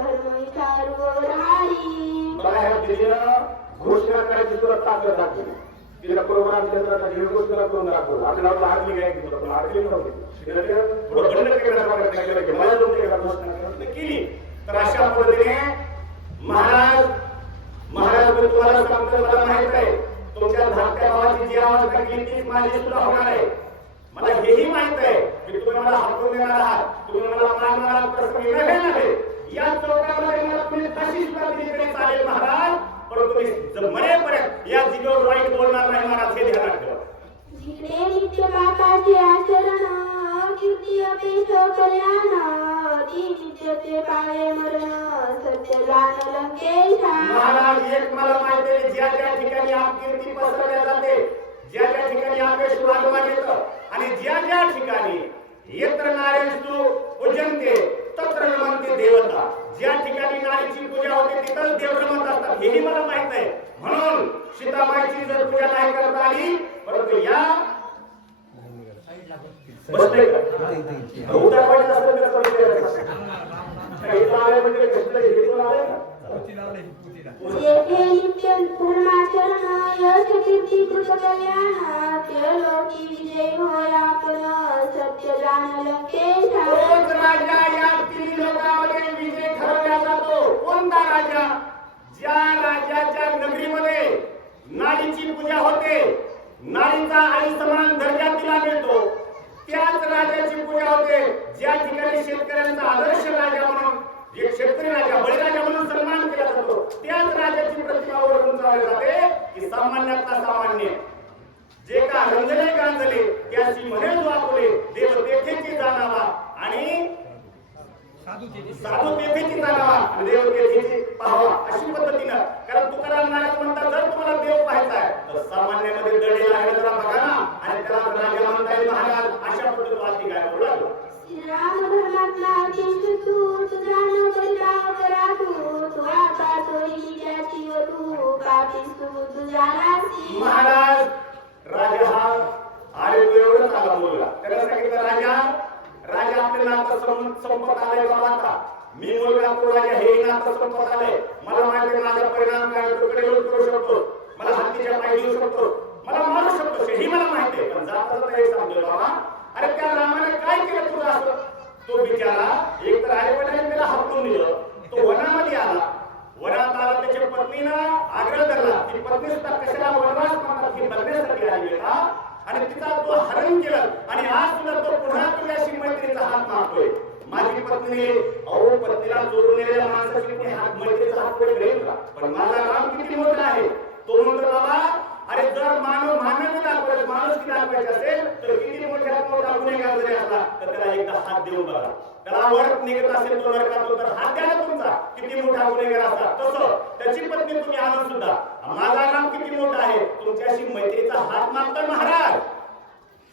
धर्म विचारू राही. बघा ह्या दिदीनं घोषणा करायची तुला ताकद दाखवली. तिला प्रोग्राम केंद्राचा घेऊन घोषणा करून दाखवलं. आपल्याला आरली काय केलं पण आरली नव्हती. थोडं बंद केलं मला जमते का घोषणा केली. तर अशा पद्धतीने महाराज तुम्हाला सांगतो, मला माहित आहे तुमच्या धाकट्या भावाची जी अवस्था केली तीच माझी सुद्धा होणार आहे. मला हेही माहित आहे की तुम्ही मला हाकून देणार आहात, तुम्ही मला मारणार आहात, प्रसंगी न घेणार आहे. या चौकामध्ये मला तुम्ही कशी सुद्धा तिकडे चालेल महाराज, परंतु तुम्ही मरेपर्यंत या जिगेवर वाईट बोलणार नाही महाराज, हे ध्यानात ठेवा. जिकडे नित्य बापाचे आचरण कीर्ती अपेक्ष कल्याण नित्य ते पाळे मरण सत्य जाण लंकेशा. महाराज एक मला माहिती आहे, ज्या ज्या ठिकाणी अपकीर्ती पसरवल्या जाते, ज्या ज्या ठिकाणी अपेक्ष वाढवा येतं आणि ज्या ज्या ठिकाणी यत्र नारायणस्तु पूजन्ते तत्र रमन्ते देवता, ज्या ठिकाणी नारीची पूजा होते तिथंच देव रमत असतात, हेही मला माहित आहे. म्हणून सीतामाईची जर पूजा नाही करता आली, परंतु या बसते का उद्या पाहिजे असतं तर पैसे काही आले म्हणजे कसं घेऊन आले ना. जेथे नित्य धर्माचरण यश कीर्ती कृत कल्याण ते लोकी विजय होय आपण सत्य जाण लंकेशा. तोच राजा या तीन लोकांमध्ये विजय ठरवला जातो. कोणता राजा? ज्या राजाच्या नगरीमध्ये नारीची पूजा होते, नारीचा आई समान दर्जा तिला मिळतो, त्याच राजाची पूजा होते. ज्या ठिकाणी शेतकऱ्यांचा आदर्श राजा म्हणून, एक शेतकरी राजा बळीराजा म्हणून सन्मान केला जातो, त्याच राजाची प्रतिमा ओळखून चालली जाते की सामान्यातला सामान्य, जे का रंजले गांजले त्याची म्हणे जो आपले देव तेथेची जाणावा आणि साधू तेथेची जाणावा आणि देव तेथेची पाहावा, अशी पद्धतीनं. कारण तुकाराम महाराज म्हणतात, जर तुम्हाला देव पाहायचा आहे तर सामान्यामध्ये दडलेला आहे जरा बघा ना, आणि त्याला राजा म्हणता येईल महाराज. अशा पद्धतीने काय बोलाल राम धर्मातला अतिशय तू तुझा न परिताप करा तू आता तोही त्याची तू पापिस्तू तुझा नासी. महाराज राजा हा अरे तू एवढंच आला मुलगा, त्याला सांगितलं राजा आपले नातं संपत आलंय बाबा, आता मी मुलगा तो राजा, हे नातं संपत आलंय. मला माहिती माझा परिणाम काय तुकडे करू शकतो, मला हत्तीच्या पाय देऊ शकतो, मला मारू शकतो, हे मला माहिती आहे. पण जाता हे सांगतोय बाबा, अरे त्या रामाने काय केलं तुला असं? तो बिचारा एक तर आई वडिलांनी त्याला हकलून दिलं, तो वनामध्ये आला, वनात आला, त्याच्या पत्नीनं आग्रह धरला, ती पत्नी सुद्धा कशाला वनवास म्हणतात ही बघण्यासाठी आली होता, आणि तिचा तो हरण केलं. आणि आज सुद्धा तो पुन्हा तुझ्याशी मैत्रीचा हात मागतोय. माझी पत्नी अहो पत्नीला चोरून नेलेल्या माणसाची मैत्रीचा हात कोणी घेईल का? पण माझा राम किती मोठा आहे. तो म्हणतो बाबा, अरे जर मानवी दाखवायचं, माणूस किती दाखवायचं असेल तर किती मोठा गुन्हेगार जरी असला तर त्याला एकदा हात देऊन बघा. त्याला वर निघत असेल तो नरकात तर हात द्या ना तुमचा, किती मोठा गुन्हेगार असला. तसं त्याची पत्नी तुम्ही आणून सुद्धा माझा नाम किती मोठा आहे, तुमच्याशी मैत्रीचा हात मागतोय महाराज.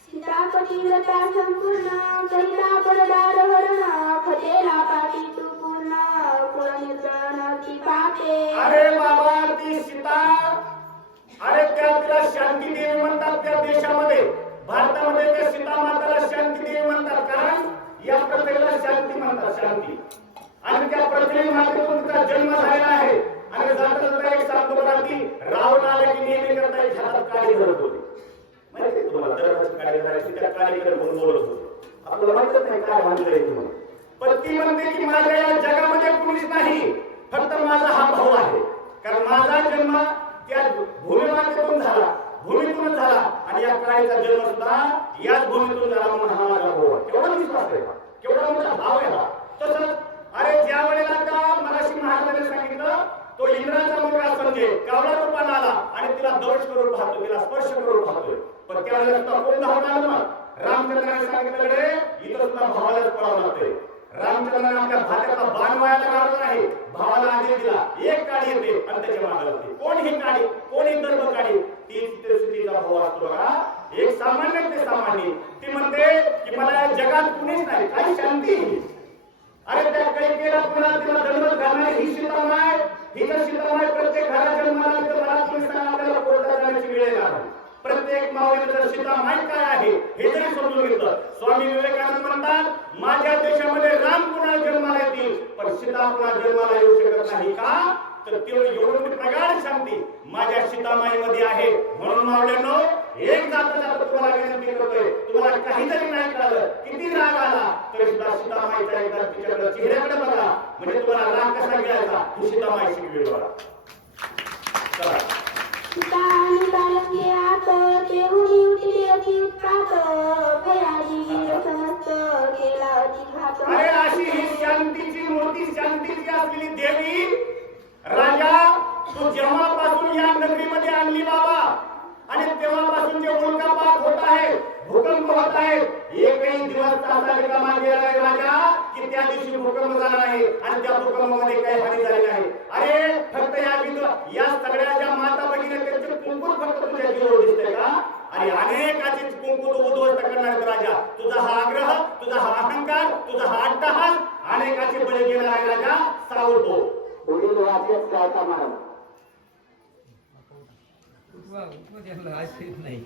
सीतापती व्रता संपूर्ण करिता परदार हरण खतेला पापी तू पूर्ण कुळ निर्जन ती पापे. अरे बाबा ती सीता, अरे तिला शांती देवी म्हणतात. त्या देशामध्ये भारतामध्ये त्या सीता माताला शांती देवी म्हणतात, कारण या प्रत्येकाला शांती म्हणतात, शांती. आणि त्या पृथ्वी मातेतून तिचा जन्म झालेला आहे. आणि जाता जाता एक सांगतो बघा, ती रावण आला की नेहमी करता एक हातात काडी धरत होती. माहिती आहे तुम्हाला, दरवाजाची काडी धरायची, त्या काडीकडे बोलत होते. आपल्याला माहितच नाही काय म्हणलंय तुम्हाला. पण ती म्हणते की माझ्या या जगामध्ये कुणीच नाही, फक्त माझा हा भाऊ आहे. कारण माझा जन्म त्या भूमिमातेतून झाला, भूमीतूनच झाला, आणि या काळीचा जन्म सुद्धा याच भूमीतून झाला, म्हणून हा माझा भाऊ आहे. केवढा विश्वास आहे, केवढा मोठा भाव आहे हा. तसंच अरे ज्या वेळेला का मगाशी महाराजांनी सांगितलं, तो इंद्राचा मुलगा संजय कावळा रूपाने आला आणि तिला दर्श करून पाहतो, तिला स्पर्श करून पाहतोय. पण त्यावेळेला सुद्धा कोण धावून आलं? मग रामचंद्राने सांगितलं इथं सुद्धा भावालाच पळावं लागतंय. रामचंद्राने आपल्या भात्याचा बाण वायाला घालवला नाही, भावाला आदेश दिला, एक काडी येते आणि त्याच्या मागे लागते. कोण ही काडी, कोण ही दर्भ काडी? ती तिचा भाऊ असतो बघा, एक सामान्य ते सामान्य. ती म्हणते की मला या जगात कुणीच नाही, काही शांती. अरे त्या काही केला पुन्हा तिला दंडवत घालणारी ही सीतामाय, ही जर सीतामाय प्रत्येक घरात जन्माला तर मला तुम्ही सांगा, आपल्याला कोर्टात जाण्याची वेळ येणार. प्रत्येक माऊलीला जर सीता माहित काय आहे हे जरी समजून घेतलं, स्वामी विवेकानंद म्हणतात माझ्या देशामध्ये राम पुन्हा जन्माला येतील पण सीता पुन्हा जन्माला येऊ शकत नाही का? तर तेवढी एवढी प्रगाढ शांती माझ्या सीतामाईमध्ये आहे. म्हणून मावळ्यांनो एक जाता तुम्हाला विनंती करतोय, तुम्हाला काही जरी नाही कळलं, किती राग आला तरी सुद्धा सीतामाईच्या एकदा तिच्याकडे चेहऱ्याकडे बघा, म्हणजे तुम्हाला राग कसा घ्यायचा ही सीतामाई शिकवेल बघा. चला सीता आणि बालके आत तेहुनी उठली अति उत्पात भयाजी समस्त केला अतिघात. अरे अशी ही शांतीची मूर्ती, शांतीची असलेली देवी राजा तू जेव्हापासून या नगरीमध्ये आणली बाबा आणि तेव्हापासून जे उल्कापात होत आहे, भूकंप होत आहे, एकही दिवस असा रिकामा गेला आहे राजा की त्या दिवशी भूकंप झाला आहे आणि त्या भूकंपामध्ये काही हानी झाली नाही. अरे फक्त या सगळ्या ज्या माता भगिनी त्यांचे कुंकू फक्त तुझ्या जीवावर दिसते का? आणि अनेकाचे कुंकू तू उद्ध्वस्त करणार राजा. तुझा हा आग्रह, तुझा हा अहंकार, तुझा हा अट्टहास अनेकाचे बळी गेला आहे राजा. सावरतो पुढील वाक्यात काय का महाराज उपवा उपवा नाही